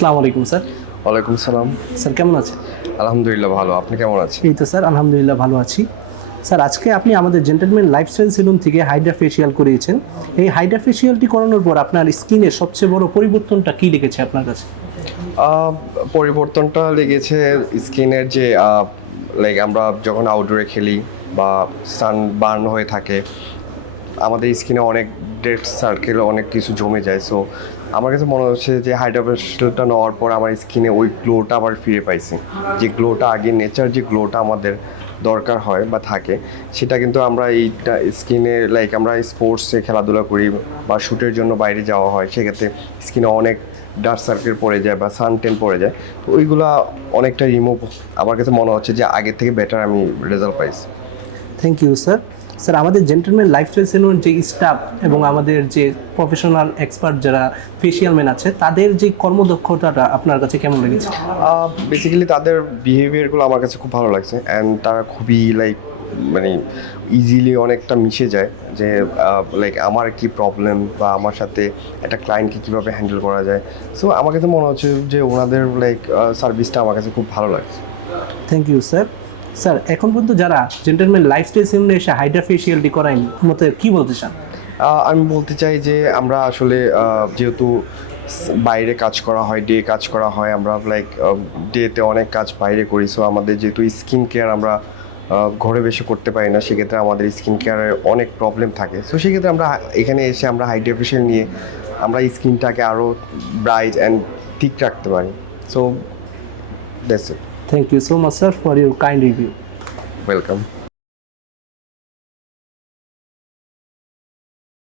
আসসালামু আলাইকুম স্যার। ওয়ালাইকুম সালাম। স্যার কেমন আছেন? আলহামদুলিল্লাহ ভালো। আপনি কেমন আছেন? এই তো স্যার আলহামদুলিল্লাহ ভালো আছি। স্যার আজকে আপনি আমাদের জেন্টলম্যান লাইফস্টাইল সেলুন থেকে হাইড্রা ফেশিয়াল করিয়েছেন। এই হাইড্রা ফেশিয়ালটি করানোর পর আপনার স্কিনের সবচেয়ে বড় পরিবর্তনটা কী লেগেছে আপনার কাছে? পরিবর্তনটা লেগেছে স্কিনের যে লাইক আমরা যখন আউটডোরে খেলি বা সান বার্ন হয়ে থাকে আমাদের স্কিনে অনেক ডেড সার্কেল অনেক কিছু জমে যায়। সো আমার কাছে মনে হচ্ছে যে হাইড্রা ফেশিয়ালটা নেওয়ার পর আমার স্কিনে ওই গ্লোটা আবার ফিরে পাইছি। যে গ্লোটা আগে নেচার যে গ্লোটা আমাদের দরকার হয় বা থাকে সেটা কিন্তু আমরা এইটা স্কিনে লাইক আমরা স্পোর্টসে খেলাধুলা করি বা শ্যুটের জন্য বাইরে যাওয়া হয়, সেক্ষেত্রে স্কিনে অনেক ডার্ক সার্কেল পড়ে যায় বা সানটেন পড়ে যায়। তো ওইগুলা অনেকটা রিমুভ আমার কাছে মনে হচ্ছে যে আগের থেকে বেটার আমি রেজাল্ট পাইছি। Thank you sir. স্যার আমাদের জেন্টলম্যান লাইফস্টাইল সেলুন যে স্টাফ এবং আমাদের যে প্রফেশনাল এক্সপার্ট যারা ফেশিয়াল ম্যান আছে তাদের যে কর্মদক্ষতাটা আপনার কাছে কেমন লেগেছে? বেসিক্যালি তাদের বিহেভিয়ারগুলো আমার কাছে খুব ভালো লাগছে অ্যান্ড তারা খুবই লাইক মানে ইজিলি অনেকটা মিশে যায় যে লাইক আমার কি প্রবলেম বা আমার সাথে একটা ক্লায়েন্টকে কীভাবে হ্যান্ডেল করা যায়। সো আমার কাছে মনে হচ্ছে যে ওনাদের লাইক সার্ভিসটা আমার কাছে খুব ভালো লাগছে। Thank you sir. স্যার এখন পর্যন্ত যারা জেন্টলম্যান লাইফস্টাইল সেলুনে এসে হাইড্রা ফেশিয়ালটি করায়নি মতে কী বলতে চান? আমি বলতে চাই যে আমরা আসলে যেহেতু বাইরে কাজ করা হয়, ডে কাজ করা হয়, আমরা লাইক ডেতে অনেক কাজ বাইরে করি। সো আমাদের যেহেতু স্কিন কেয়ার আমরা ঘরে বেশি করতে পারি না, সেক্ষেত্রে আমাদের স্কিন কেয়ারের অনেক প্রবলেম থাকে। সো সেক্ষেত্রে আমরা এখানে এসে আমরা হাইড্রা ফেশিয়াল নিয়ে আমরা স্কিনটাকে আরও ব্রাইট অ্যান্ড ঠিক রাখতে পারি। So that's it. Thank you so much sir for your kind review. Welcome.